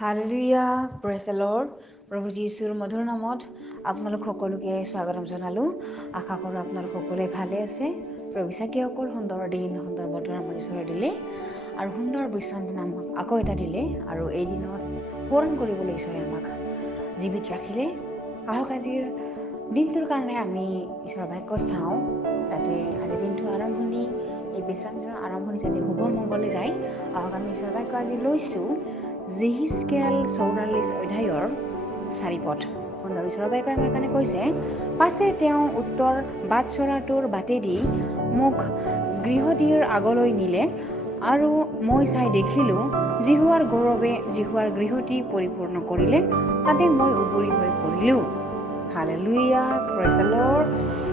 Hallelujah, praise the lord. প্ৰভু যীশুৰ মধুৰ নামত আপোনালোক সকলোকে স্বাগতম জনালোঁ। আশা কৰোঁ আপোনালোক সকলোৱে ভালে আছে। প্ৰভু বিশ্বাসীসকল সুন্দৰ দিন, সুন্দৰ বতৰ আমাৰ ঈশ্বৰে দিলে আৰু সুন্দৰ বিশ্ৰান্তি আমাক আকৌ এটা দিলে আৰু এই দিনত পূৰণ কৰিবলৈ ঈশ্বৰে আমাক জীৱিত ৰাখিলে। আহক আজিৰ দিনটোৰ কাৰণে আমি ঈশ্বৰৰ বাক্য চাওঁ, যাতে আজিৰ দিনটো আৰম্ভণি, এই বিশ্ৰান্তিৰ আৰম্ভণি যাতে শুভ মংগলে যায়। আহক আমি ঈশ্বৰৰ বাক্য আজি লৈছোঁ যেহিজকেল 44 অধ্যায়ৰ 4 পদ। সুন্দৰ ঈশ্বৰৰ বাক্যই আমাৰ কাৰণে কৈছে, পাছে তেওঁ উত্তৰ বাটচৰাটোৰ বাটেদি মোক গৃহটিৰ আগলৈ নিলে আৰু মই চাই দেখিলোঁ জিহুৱাৰ গৌৰৱে জিহুৱাৰ গৃহটি পৰিপূৰ্ণ কৰিলে, তাতে মই উবুৰি হৈ পৰিলোঁ। Hallelujah, praise the lord.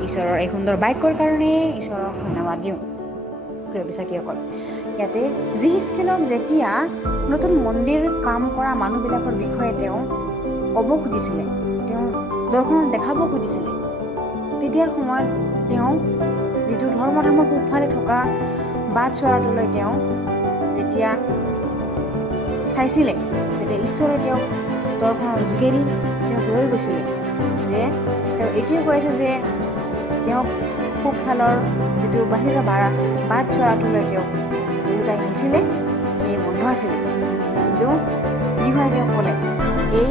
ঈশ্বৰৰ এই সুন্দৰ বাক্যৰ কাৰণে ঈশ্বৰক ধন্যবাদ দিওঁ। প্ৰিয় বিশ্বাসীসকল, ইয়াতে যেহিজকেলক যেতিয়া নতুন মন্দিৰ কাম কৰা মানুহবিলাকৰ বিষয়ে তেওঁ ক'ব খুজিছিলে, তেওঁ দৰ্শনত দেখাব খুজিছিলে, তেতিয়াৰ সময়ত তেওঁ যিটো ধৰ্মৰ পূবফালে থকা বাটচৰাটোলৈ তেওঁ যেতিয়া চাইছিলে, তেতিয়া ঈশ্বৰে তেওঁক দৰ্শনৰ যোগেদি তেওঁক লৈ গৈছিলে, যে তেওঁ এইটোৱে কৈ আছে যে তেওঁক পূবফালৰ যিটো বাহিৰৰ বাটচৰাটোলৈ তেওঁক উলটাই নিছিলে, সেয়ে বন্ধ আছিলে। কিন্তু জিহুৱাই তেওঁক ক'লে, এই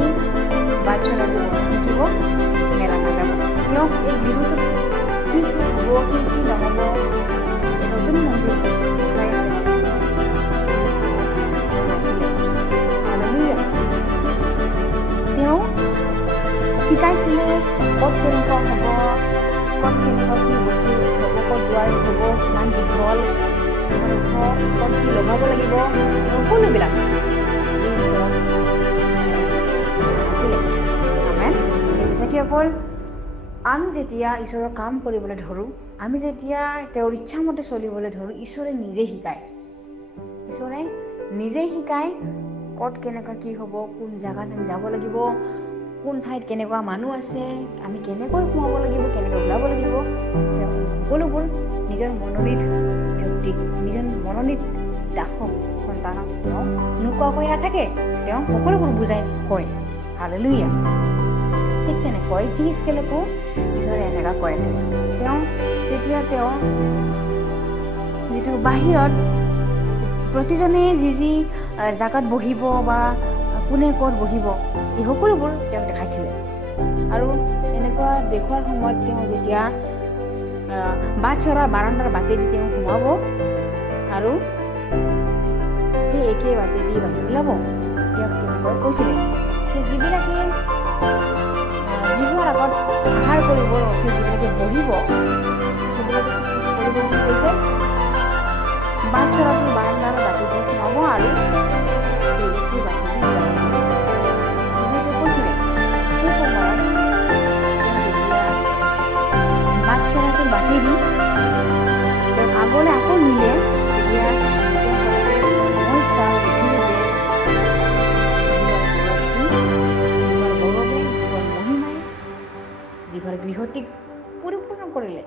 বাটচৰাটো বন্ধ থাকিব, মেলা নাযাব। তেওঁক এই গৃহটোত কি কি হ'ব, কি কি নহ'ব, এই নতুন মন্দিৰটোৰ বিষয়ে জনাইছিলে। হালেলুয়া। তেওঁ শিকাইছিলে ক'ত কেনেকুৱা হ'ব, ক'ত কেনেকুৱা কি বস্তু হ'ব, ক'ত দুৱাৰ হ'ব, কিমান দীঘল, কিমান ওখ, ক'ত কি লগাব লাগিব, সকলোবিলাক আছিলে। আমেন। বিশ্বাসীসকল, আমি যেতিয়া ঈশ্বৰৰ কাম কৰিবলৈ ধৰোঁ, আমি যেতিয়া তেওঁৰ ইচ্ছামতে চলিবলৈ ধৰোঁ, ঈশ্বৰে নিজেই শিকায়। ঈশ্বৰে নিজেই শিকায় ক'ত কেনেকুৱা কি হ'ব, কোন জেগাত আমি যাব লাগিব, কোন ঠাইত কেনেকুৱা মানুহ আছে, আমি কেনেকৈ সোমাব লাগিব, কেনেকৈ ওলাব লাগিব, তেওঁ সকলোবোৰ নিজৰ মনোনীত ব্যক্তিক, নিজৰ মনোনীত দাসক, সন্তানক তেওঁ নোকোৱাকৈ নাথাকে, তেওঁ সকলোবোৰ বুজাই কয়। হালেলুয়া। ঠিক তেনেকৈ যেহিজকেলকো ঈশ্বৰে এনেকুৱা কৈ আছে। তেওঁ যেতিয়া তেওঁ যিটো বাহিৰত প্ৰতিজনে যি যি জাগাত বহিব বা কোনে ক'ত বহিব, এই সকলোবোৰ তেওঁক দেখাইছিলে। আৰু এনেকুৱা দেখুৱাৰ সময়ত তেওঁ যেতিয়া বাটচৰা বাৰাণ্ডাৰ বাটেদি তেওঁ সোমাব আৰু সেই একে বাটেদি বাহিৰ ওলাব, তেওঁক কেনেকৈ কৈছিলে যে যিবিলাকে জিহুৱাৰ আগত আহাৰ কৰিব, যিবিলাকে বহিব, সেইবিলাকে কৰিব বুলি কৈছে, বাটচৰাটোৰ বাৰাণ্ডাৰ বাটেদি সোমাব আৰু সেই একে বাটেদি ওলাব যিহেতু কৈছিলে। সেই সময়ত যেতিয়া বাটচৰাটোৰ বাটেদি তেওঁ আগলৈ আকৌ নিলে, তেতিয়া মই চাই দেখিলোঁ যে যিহৰ গৃহটিক পৰিপূৰ্ণ কৰিলে,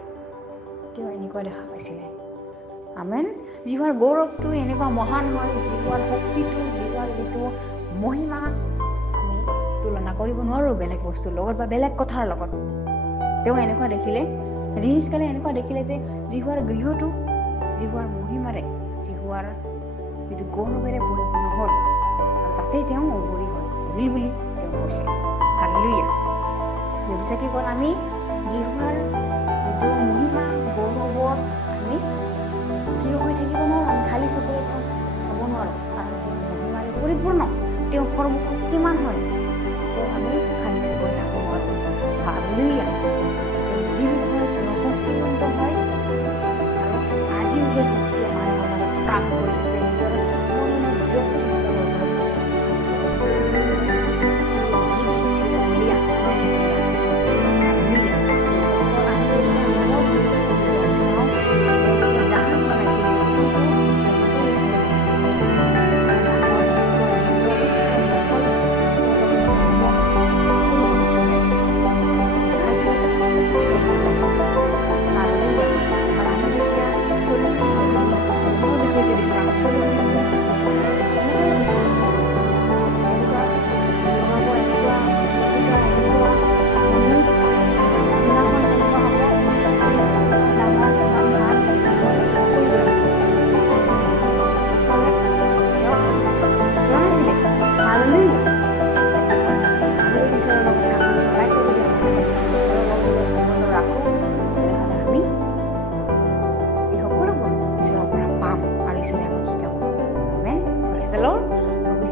তেওঁ এনেকুৱা দেখা পাইছিলে। আমেন। যিহৰ গৌৰৱটো এনেকুৱা মহান হয়, যিহৰ শক্তিটো, যিহৰ যিটো মহিমা আমি তুলনা কৰিব নোৱাৰোঁ বেলেগ বস্তুৰ লগত বা বেলেগ কথাৰ লগত। তেওঁ এনেকুৱা দেখিলে, যেহিজকেলে এনেকুৱা দেখিলে যে যিহৰ গৃহটো যিহৰ মহিমাৰে, যিহৰ যিটো গৌৰৱেৰে পৰিপূৰ্ণ হ'ল আৰু তাতেই তেওঁ উবৰি হৈ পৰিল বুলি তেওঁ কৈছে। হালেলুয়া। বিশ্বাসীসকল, আমি জিহুৱাৰ যিটো মহিমা, গৌৰৱত আমি থিয় হৈ থাকিব নোৱাৰোঁ, আমি খালী চকুৰে তেওঁক চাব নোৱাৰোঁ, কাৰণ তেওঁ মহিমাৰে পৰিপূৰ্ণ, তেওঁ সৰ্বশক্তিমান হয়, তেওঁ আমি খালী চকুৰে চাব নোৱাৰোঁ। হালেলুয়া। তেওঁ জীৱিত হয়, তেওঁ শক্তিমন্ত হয় আৰু আজিও সেই শক্তিয়ে মানুহৰ মাজত কাম কৰি আছে, নিজৰ মনোনীত ব্যক্তিগত জাহাজ বনাইছিল,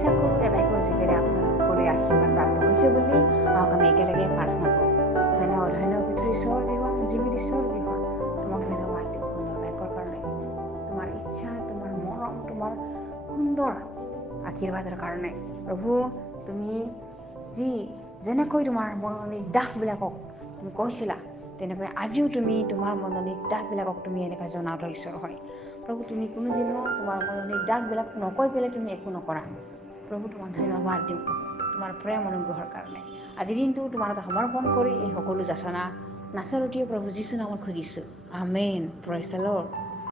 বিশ্বাস কৰোঁ এই বাক্যৰ যোগেৰে আপোনালোক সকলোৱে আশীৰ্বাদ প্ৰাপ্ত হৈছে বুলি আমি একেলগে প্ৰাৰ্থনা কৰোঁ। ধন্যবাদ পৃথিৱীৰ ঈশ্বৰ যিখন জীৱিত ঈশ্বৰ যিখন তোমাক ধন্যবাদ দিওঁ সুন্দৰ বাক্যৰ কাৰণে, তোমাৰ ইচ্ছা, তোমাৰ মৰম, তোমাৰ সুন্দৰ আশীৰ্বাদৰ কাৰণে। প্ৰভু তুমি যেনেকৈ তোমাৰ মননিৰ দাসবিলাকক তুমি কৈছিলা, তেনেকৈ আজিও তুমি তোমাৰ মননিৰ দাসবিলাকক তুমি এনেকৈ জনাওঁতে ঈশ্বৰ হয়। প্ৰভু তুমি কোনোদিনো তোমাৰ মননিৰ দাসবিলাক নকৈ পেলাই তুমি একো নকৰা। প্ৰভু তোমাক ধন্যবাদ দিওঁ তোমাৰ প্ৰেম অনুগ্ৰহৰ কাৰণে। আজিৰ দিনটো তোমাৰ এটা সমৰ্পণ কৰি এই সকলো যাচনা নাচাৰতীয় প্ৰভু যীশু নামত খুজিছোঁ। আমেন। Praise the lord.